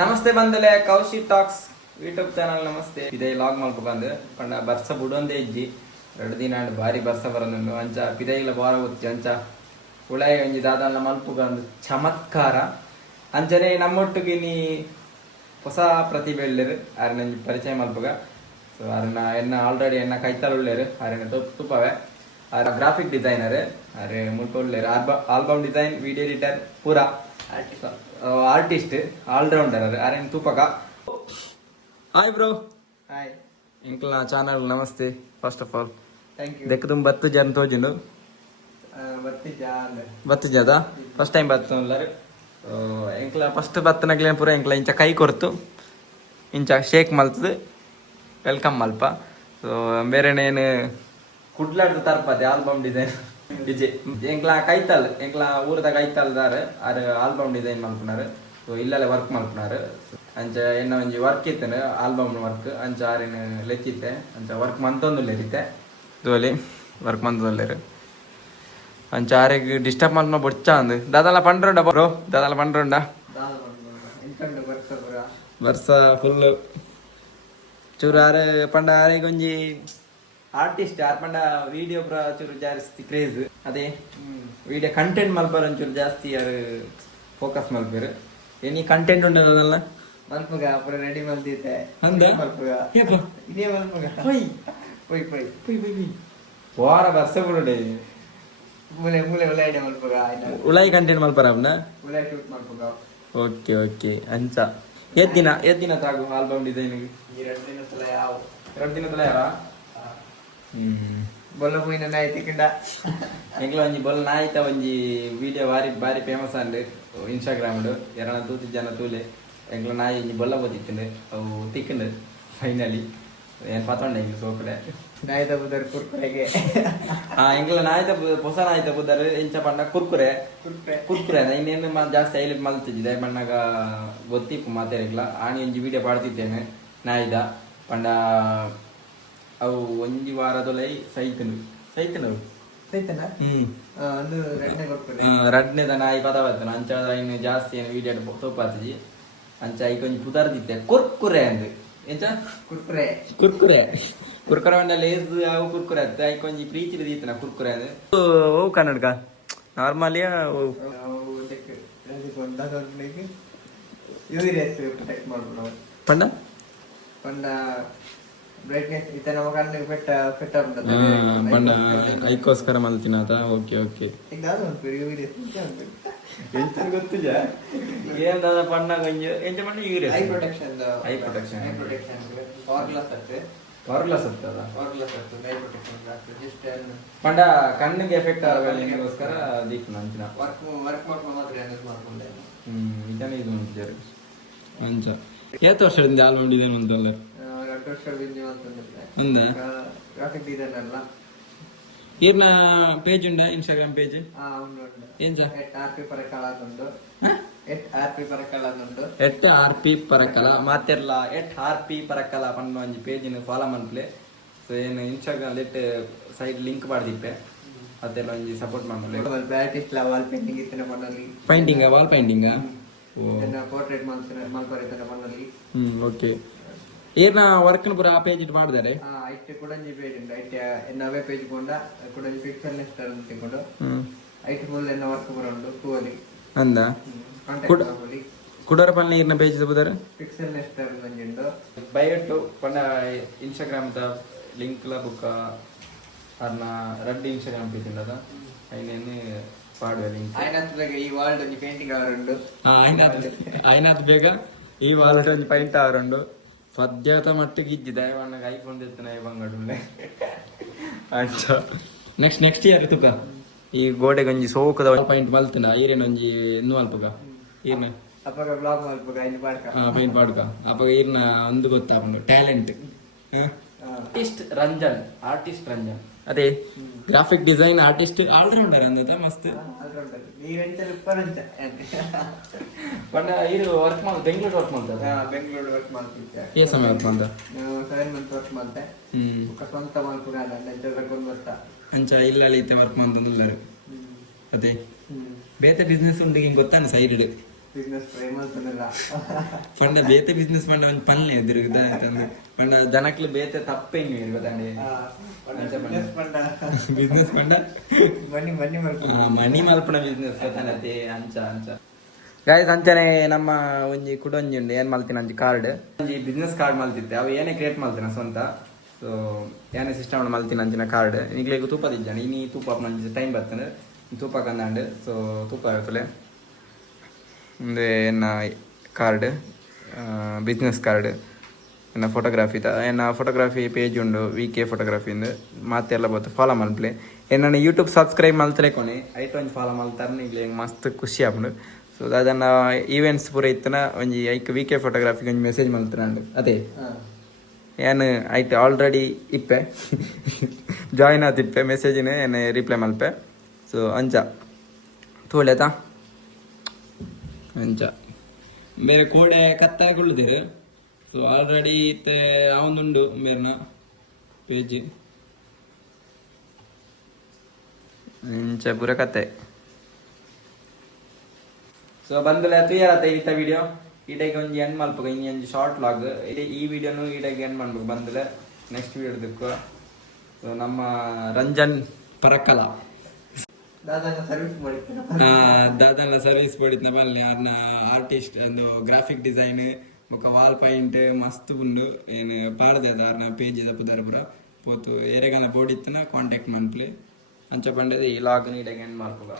ನಮಸ್ತೆ ಬಂದಲೆ Cauchy tax YouTube channel ನಮಸ್ತೆ ಇದೇ ಲಾಗ್ ಮಲ್ಪ ಬಂದು ಪಂಡ ಬರ್ಸ ಬುಡೊಂದೇ ಇಜ್ಜಿ 2 ದಿನ ಬಾರಿ ಬರ್ಸ ಬರೋದು ಅಂಚ ಪಿದೈಲ ಬಾರ ಗೊತ್ತಿ ಅಂಚ ಉಳಾಯ ಒಂಜಿ ದಾದಲ್ಲ ಮಲ್ಪ ಬಂದು ಚಮತ್ಕಾರ ಅಂಚನೆ ನಮ್ಮೊಟ್ಟಿಗೆ ನೀ ಹೊಸ ಪ್ರತಿಭೆ ಉಳ್ಳೇರು ಆರನ ಪರಿಚಯ ಮಲ್ಪಗ ಸೊ ಆರನ ಎನ್ನ ಆಲ್ರೆಡಿ ಎನ್ನ ಕೈತಲ್ ಉಳ್ಳೇರು ಆರನ ತುಪ್ಪವೆ ಆರ ಗ್ರಾಫಿಕ್ ಡಿಸೈನರ್ ಅರೆ ಮುಲ್ಪ ಉಳ್ಳೇರು ಆಲ್ಬಮ್ ಡಿಸೈನ್ ವಿಡಿಯೋ ಎಡಿಟರ್ ಪೂರ ಆರ್ಟಿಸ್ಟ್ ಆಲ್ರೌಂಡರ್ ಅರೆ ತೂಪಕ ಹಾಯ್ ಬ್ರೋ ಹಾಯ್ ಇಂಕ್ಲ ಚಾನಲ್ ನಮಸ್ತೆ first of all thank you ದೆಕ್ಕ ತುಂಬ ಬತ್ತು ಜನ ತೋಜಿಂಡು ಬತ್ತು ಜದ ಫಸ್ಟ್ ಟೈಮ್ ಬತ್ತು ಎಲ್ಲರು ಎಂಕ್ಲ ಫಸ್ಟ್ ಬತ್ತನಗ್ಲೇ ಪೂರ ಎಂಕ್ಲ ಇಂಚ ಕೈ ಕೊರ್ತು ಇಂಚ ಶೇಕ್ ಮಲ್ತದು ವೆಲ್ಕಮ್ ಮಲ್ಪ ಸೊ ಬೇರೆನೇನು ಕುಡ್ಲಾಡ್ದು ತರ್ಪದೆ ಆಲ್ಬಮ್ ಡಿಸೈನ್ ವಿಜಯ್ ಎಂಕ್ಲ ಕೈತಲ್ ಎಂಕ್ಲ ಊರದ ಕೈತಲ್ದಾರ ಆರು ಆಲ್ಬಮ್ ಡಿಸೈನ್ ಮಲ್ಪುನಾರು ಸೊ ಇಲ್ಲೇ ವರ್ಕ್ ಮಲ್ಪುನಾರು ಅಂಚ ಎನ್ನ ಒಂಜಿ ವರ್ಕ್ ಇತ್ತನ ಆಲ್ಬಮ್ ವರ್ಕ್ ಅಂಚ ಆರಿನ ಲೆಕ್ಕಿತ್ತೆ ಅಂಚ ವರ್ಕ್ ಮಂತೊಂದುಲ್ಲೇರಿತ್ತೆ ತೋಲಿ ವರ್ಕ್ ಮಂತೊಂದುಲ್ಲೇರು ಅಂಚ ಆರಿಗೆ ಡಿಸ್ಟರ್ಬ್ ಮಲ್ಪನ ಬೊಚ್ಚ ಅಂದು ದಾದಲ ಪಂಡ್ರುಂಡ ಬ್ರೋ ದಾದಲ ಪಂಡ್ರುಂಡ ಬರ್ಸ ಫುಲ್ ಚೂರು ಆರು ಪಂಡ ಆರಿಗೆ ಒಂಜಿ ಆರ್ಟಿಸ್ಟ್ ಯಾರು ಪಂಡ ವಿಡಿಯೋ ಚೂರು ಜಾಸ್ತಿ ಕ್ರೇಜ್ ಅದೇ ವಿಡಿಯೋ ಕಂಟೆಂಟ್ ಮಲ್ಪರ್ ಒಂಚೂರು ಜಾಸ್ತಿ ಯಾರು ಫೋಕಸ್ ಮಲ್ಪರು ಏನಿ ಕಂಟೆಂಟ್ ಉಂಟಲ್ಲ ಮಲ್ಪಗ ಪೂರ ರೆಡಿ ಮಲ್ದಿದ್ದೆ ಅಂದ ಮಲ್ಪಗ ಯಾಕೋ ಇದೇ ಮಲ್ಪಗ ಪೊಯ್ ಪೊಯ್ ಪೊಯ್ ಪೊಯ್ ಪೊಯ್ ಪೊಯ್ ವಾರ ಬರ್ಸ ಬಿಡುಡೆ ಮೂಲೆ ಮೂಲೆ ಉಲಾಯ್ಡೆ ಮಲ್ಪಗ ಉಳಾಯಿ ಕಂಟೆಂಟ್ ಮಲ್ಪರ ಅವನ ಉಲಾಯ್ ಶೂಟ್ ಮಲ್ಪಗ ಓಕೆ ಓಕೆ ಅಂಚ ಎದ್ ದಿನ ತಾಗು ಆಲ್ಬಮ್ ಡಿಸೈನ್ ಈ 2 ದಿನ ತಲ ಯಾವ 2 ದಿನ ತಲ ಯಾವ ಬೊಲ್ಲ ಪೋಯಿನ ನಾಯ್ತಿಕಿಂಡ ಎಂಗ್ಲ ಒಂಜಿ ಬೊಲ್ಲ ನಾಯ್ತ ಒಂಜಿ ವಿಡಿಯೋ ಬಾರಿ ಬಾರಿ ಫೇಮಸ್ ಅಂಡ್ ಇನ್ಸ್ಟಾಗ್ರಾಮ್ ಎರಡ ತೂತಿ ಜನ ತೂಲೆ ಎಂಗ್ಲ ನಾಯಿ ಒಂಜಿ ಬೊಲ್ಲ ಬೋದಿತ್ತಂಡು ಅವು ತಿಕ್ಕಂಡು ಫೈನಲಿ ಏನ್ ಪತ್ತೊಂಡೆ ಎಂಗ್ಲ ಸೋಕಡೆ ನಾಯ್ತ ಬುದರ್ ಕುರ್ಕುರೆಗೆ ಎಂಗ್ಲ ನಾಯ್ತ ಹೊಸ ನಾಯ್ತ ಬುದರ್ ಎಂಚ ಪಂಡ ಕುರ್ಕುರೆ ಇನ್ನೇನು ಜಾಸ್ತಿ ಹೈಲೈಟ್ ಮಲ್ತಿದ್ದೆ ಬಣ್ಣಗ ಗೊತ್ತಿಪ್ಪು ಮಾತಾಡಿಗ್ಲ ಆಣಿ ಒಂಜಿ ವಿಡಿಯೋ ಪಾಡ್ತಿದ್ದೇನೆ ನಾಯ್ದ ಪಂಡ ಅವು ಒಂಜಿ ವಾರದೊಲೈ ಸೈತನು ಒಂದು ರಡ್ನೆದ ನಾಯಿ ಪದ ಬರ್ತನ ಅಂಚ ಇನ್ನು ಜಾಸ್ತಿ ಏನು ವಿಡಿಯೋ ತೋಪಾತಜಿ ಅಂಚ ಈಗ ಒಂಜಿ ಪುದರ್ದಿತ್ತೆ ಕುರ್ಕುರೆ ಅಂದ್ ಎಂಚ ಕುರ್ಕುರೆ ಒಂದ ಲೇಸ್ ಅವು ಕುರ್ಕುರೆ ಅತ್ತ ಐಕ ಒಂಜಿ ಪ್ರೀತಿ ದೀತನ ಕುರ್ಕುರೆ ಅಂದ್ ಓ ಕನ್ನಡಕ ನಾರ್ಮಲಿಯಾ ಪಂಡ ಪಂಡ ಬ್ರೈಟ್ನೆಸ್ ಇತ ನಮ್ಮ ಕಣ್ಣಿಗೆ ಪೆಟ್ಟ ಪಂಡ ಐಕೋಸ್ಕರ ಮಲ್ತಿನಾತ ಓಕೆ ಓಕೆ ಎಂತ ಗೊತ್ತಿಲ್ಲ ಏನ್ ದಾದ ಪಣ್ಣ ಕೊಂಚ ಎಂಚ ಪಣ್ಣ ಯೂರಿಯಸ್ ಐ ಪ್ರೊಟೆಕ್ಷನ್ ಪವರ್ ಗ್ಲಾಸ್ ಹತ್ತದ ಐ ಪ್ರೊಟೆಕ್ಷನ್ ಜಸ್ಟ್ ಪಂಡ ಕಣ್ಣಿಗೆ ಎಫೆಕ್ಟ್ ಆಗಲಿಕ್ಕೋಸ್ಕರ ದೀಪ್ ನಂಚಿನ ವರ್ಕ್ ಮಾಡ್ಕೊಂಡು ಮಾತ್ರ ಯೂಸ್ ಮಾಡ್ಕೊಂಡೆ ಇದನ್ನ ಇದು ಅಂತಿದ್ದಾರೆ ಅಂಚ ಏತ್ ವರ್ಷದಿಂದ ಆಲ್ಬಮ್ ಡಿಸೈನ್ ಅಂತಲ್ಲ 2 ವರ್ಷದಿಂದ ಅಂತಂದ್ರೆ ಒಂದ ಗ್ರಾಫಿಕ್ ಡಿಸೈನ್ ಅಲ್ಲ ಈರ್ನ ಪೇಜ್ ಉಂಡ ಇನ್ಸ್ಟಾಗ್ರಾಮ್ ಪೇಜ್ ಉಂಡು ಏನ್ಸ RP ಪರಕಲ ಅದುಂಡು RP ಪರಕಲ ಅದುಂಡು RP ಪರಕಲ ಮಾತೆರ್ಲ RP ಪರಕಲ ಪನ್ನ ಒಂಜಿ ಪೇಜಿನ ಫಾಲೋ ಮನ್ಪ್ಲೆ ಸೊ ಏನು ಇನ್ಸ್ಟಾಗ್ರಾಮ್ ಲೆಟ್ ಸೈಡ್ ಲಿಂಕ್ ಮಾಡ್ದಿಪ್ಪೆ ಅದೆಲ್ಲ ಒಂಜಿ ಸಪೋರ್ಟ್ ಮಾಡ್ಲೆ ಆರ್ಟಿಸ್ಟ್ ಲ ವಾಲ್ ಪೇಂಟಿಂಗ್ ಇತ್ತನ ಪನ್ನಲಿ ಪೇಂಟಿಂಗ್ ವಾಲ್ ಪೇಂಟಿಂಗ್ ಓ ಎನ್ನ ಪೋರ್ಟ್ರೇಟ್ ಮಲ್ಪರೆ ಇತ್ತನ ಪನ್ನಲಿ ಓಕೆ ಏನ ವರ್ಕ್ ಪೂರ ಆ ಪೇಜ್ ಇಟ್ ಮಾಡಿದ್ದಾರೆ ಐಟ್ ಕುಡಂಜಿ ಪೇಜ್ ಉಂಟು ಐಟ್ ಎನ್ನವೇ ಪೇಜ್ ಕೊಂಡ ಕುಡಂಜಿ ಪಿಕ್ಚರ್ ನೆಸ್ಟರ್ ಅಂತಿಕೊಂಡು ಐಟ್ ಫುಲ್ ಎನ್ನ ವರ್ಕ್ ಪೂರ ಉಂಟು ಕೂಲಿ ಅಂದ ಕಾಂಟ್ಯಾಕ್ಟ್ ಮಾಡ್ಕೊಳ್ಳಿ ಕುಡರ ಪನ್ನ ಈರ್ನ ಪೇಜ್ ಬುದರ ಪಿಕ್ಸೆಲ್ ನೆಸ್ಟರ್ ಬಂಜಿಂಡು ಬಯೋಟು ಪಂಡ ಇನ್ಸ್ಟಾಗ್ರಾಮ್ ದ ಲಿಂಕ್ ಲ ಬುಕ್ಕ ಅರ್ನ ರಡ್ಡಿ ಇನ್ಸ್ಟಾಗ್ರಾಮ್ ಪೇಜ್ ಉಂಡದ ಐನೇನೆ ಪಾಡುವ ಲಿಂಕ್ ಐನಾತ್ ಬೇಗ ಈ ವಾಲ್ಡ್ ಒಂಜಿ ಪೇಂಟಿಂಗ್ ಅವರುಂಡು ಐನಾತ್ ಬೇಗ ಈ ವಾಲ್ಡ್ ಒಂಜಿ ಪೈಂಟ್ ಅವರುಂಡು ಪದ್ಯತ ಮಟ್ಟಿಗೆ ಇಜ್ಜಿ ದಯವಣ್ಣಗ ಐಫೋನ್ ತೆತ್ತನ ಬಂಗಡುಲ್ಲೆ ಅಂಚ ನೆಕ್ಸ್ಟ್ ಇಯರ್ ತುಕ ಈ ಗೋಡೆಗೆ ಒಂಜಿ ಸೋಕದ ಪಾಯಿಂಟ್ ಮಲ್ತನ ಈರೇನ ಒಂಜಿ ಎನ್ನು ಮಲ್ಪಗ ಈರ್ನ ಅಪ್ಪಗ ಬ್ಲಾಗ್ ಮಲ್ಪಗ ಐನ್ ಪಾಡ್ಕ ಪೈಂಟ್ ಪಾಡ್ಕ ಅಪ್ಪಗ ಈರ್ನ ಒಂದು ಗೊತ್ತಾಪಂಡು ಟ್ಯಾಲೆಂಟ್ ಆರ್ಟಿಸ್ಟ್ ರಂಜನ್ ಅದೇ ಗ್ರಾಫಿಕ್ ಡಿಸೈನ್ ಆರ್ಟಿಸ್ಟ್ ಆಲ್ರೌಂಡರ್ ಅಂದದ ಮಸ್ತ್ ಪಂಡ ಇದು ವರ್ಕ್ ಮಾಡ ಬೆಂಗಳೂರು ವರ್ಕ್ ಮಾಡ್ತದ ಬೆಂಗಳೂರು ವರ್ಕ್ ಮಾಡ್ತಿದ್ದೆ ಏ ಸಮಯ ವರ್ಕ್ ಮಾಡ್ದ 7 ಮಂತ್ ವರ್ಕ್ ಮಾಡ್ದೆ ಸ್ವಂತ ಮಲ್ಪುಗ ಬರ್ತಾ ಅಂಚ ಇಲ್ಲ ವರ್ಕ್ ಮಾಡ್ತಂದುಲ್ಲಾರು ಅದೇ ಬೇತೆ ಬಿಸ್ನೆಸ್ ಉಂಡು ಹಿಂಗೆ ಗೊತ್ತಾನ ಸೈಡ್ ಬಿಸ್ನೆಸ್ ಟ್ರೈ ಮಾಡ್ತಾನಲ್ಲ ಪಂಡ ಬೇತೆ ಬಿಸ್ನೆಸ್ ಪಂಡ ಒಂದು ಪನ್ಲೆ ಎದುರುಗುದ ಪಂಡ ಜನಕ್ಲು ಬೇತೆ ತಪ್ಪೇನು ಗೊತ್ತಾಂಡಿ ಬಿಸ್ನೆಸ್ ಪಂಡ ಮನಿ ಮಲ್ಪನ ಬಿಸ್ನೆಸ್ ಗೊತ್ತಾನತೆ ಅಂಚ ಅಂಚ ಗಾಯ್ಸ್ ಅಂಚನೆ ನಮ್ಮ ಒಂಜಿ ಕುಡೊಂಜಿ ಉಂಡು ಏನ್ ಮಲ್ತಿನ ಅಂಜಿ ಕಾರ್ಡ್ ಒಂಜಿ ಬಿಸ್ನೆಸ್ ಕಾರ್ಡ್ ಮಲ್ತಿತ್ತೆ ಅವು ಏನೇ ಕ್ರಿಯೇಟ್ ಮಲ್ತಿನ ಸ್ವಂತ ಸೊ ಏನೇ ಸಿಸ್ಟಮ್ ಮಲ್ತಿನ ಅಂಚಿನ ಕಾರ್ಡ್ ಈಗಲೇ ತೂಪ ತಿಜ್ಜಾಣ ಇನಿ ತೂಪ ನಂಜಿ ಟೈಮ್ ಬರ್ತಾನೆ ತೂಪ ಕಂದಾಂಡು ಸೊ ತೂಪ ಆಗುತ್ತಲೆ ಒಂದು ಎನ್ನ ಕಾರ್ಡ್ ಬಿಸ್ನೆಸ್ ಕಾರ್ಡ್ ಎನ್ನ ಫೋಟೋಗ್ರಾಫಿ ಎನ್ನ ಫೋಟೋಗ್ರಾಫಿ ಪೇಜ್ ಉಂಡು VK ಫೋಟೋಗ್ರಾಫಿಂದು ಮಾತೆಲ್ಲ ಬತ್ತು ಫಾಲೋ ಮಲ್ಪಲೆ ಎನ್ನ ಯೂಟ್ಯೂಬ್ ಸಬ್ಸ್ಕ್ರೈಬ್ ಮಲ್ತರೆ ಕೊನೆ ಐಟ್ ಒಂಜಿ ಫಾಲೋ ಮಲ್ತಾರ ಈಗಲೇ ಮಸ್ತ್ ಖುಷಿ ಆಪುಂಡು ಸೊ ಅದನ್ನ ಈವೆಂಟ್ಸ್ ಪೂರ ಇತ್ತನ ಒಂಜಿ ಐಕ್ VK ಫೋಟೋಗ್ರಾಫಿಗೆ ಒಂಜಿ ಮೆಸೇಜ್ ಮಲ್ತರಂಡು ಅದೇ ಏನು ಐಟ್ ಆಲ್ರೆಡಿ ಇಪ್ಪೆ ಜಾಯಿನ್ ಆತಿಪ್ಪೆ ಮೆಸೇಜಿನ ಏನು ರಿಪ್ಲೈ ಮಲ್ಪೆ ಸೊ ಅಂಚ ತೋಳೆತಾ ಅಂಚ ಬೇರೆ ಕೋಡೆ ಕತ್ತಾಗೊಳ್ಳುದಿರು ಸೊ ಆಲ್ರೆಡಿ ಇತ್ತೆ ಅವನುಂಡು ಮೇರ್ನ ಪೇಜ್ ಅಂಚ ಪೂರ ಕತೆ ಸೊ ಬಂದುಲೆ ತುಯ್ಯಾರತ್ತ ಈತ ವಿಡಿಯೋ ಈಡೆಗೆ ಒಂಜಿ ಎಂಡ್ ಮಲ್ಪಗ ಇನ್ನು ಒಂಜಿ ಶಾರ್ಟ್ ಲಾಗ್ ಈ ವಿಡಿಯೋನು ಈಡೆಗೆ ಎಂಡ್ ಮಾಡ್ಬೇಕು ಬಂದುಲೆ ನೆಕ್ಸ್ಟ್ ವಿಡಿಯೋ ಹಿಡ್ದಕ್ಕೂ ಸೊ ನಮ್ಮ ರಂಜನ್ ಪರಕ್ಕಲ ದಾದನ ಸರ್ವಿಸ್ ಪಡಿತ್ನ ಬಲ್ಲೆ ಯಾರನ್ನ ಆರ್ಟಿಸ್ಟ್ ಒಂದು ಗ್ರಾಫಿಕ್ ಡಿಸೈನ್ ಬೊಕ ವಾಲ್ ಪಾಯಿಂಟ್ ಮಸ್ತ್ ಉಂಡು ಏನು ಪಾಡ್ದೆ ಅದ ಯಾರನ್ನ ಪೇಜ್ ಇದ ಪುದರ ಪುರ ಪೋತು ಏರೆಗನ ಬೋರ್ಡ್ ಇತ್ತನ ಕಾಂಟ್ಯಾಕ್ಟ್ ಮನ್ಪ್ಲೆ ಅಂಚ ಪಂಡದೆ ಈ ಲಾಗ್ ಈಡೆಗೆ ಎಂಡ್ ಮಾಡ್ಪುಗ.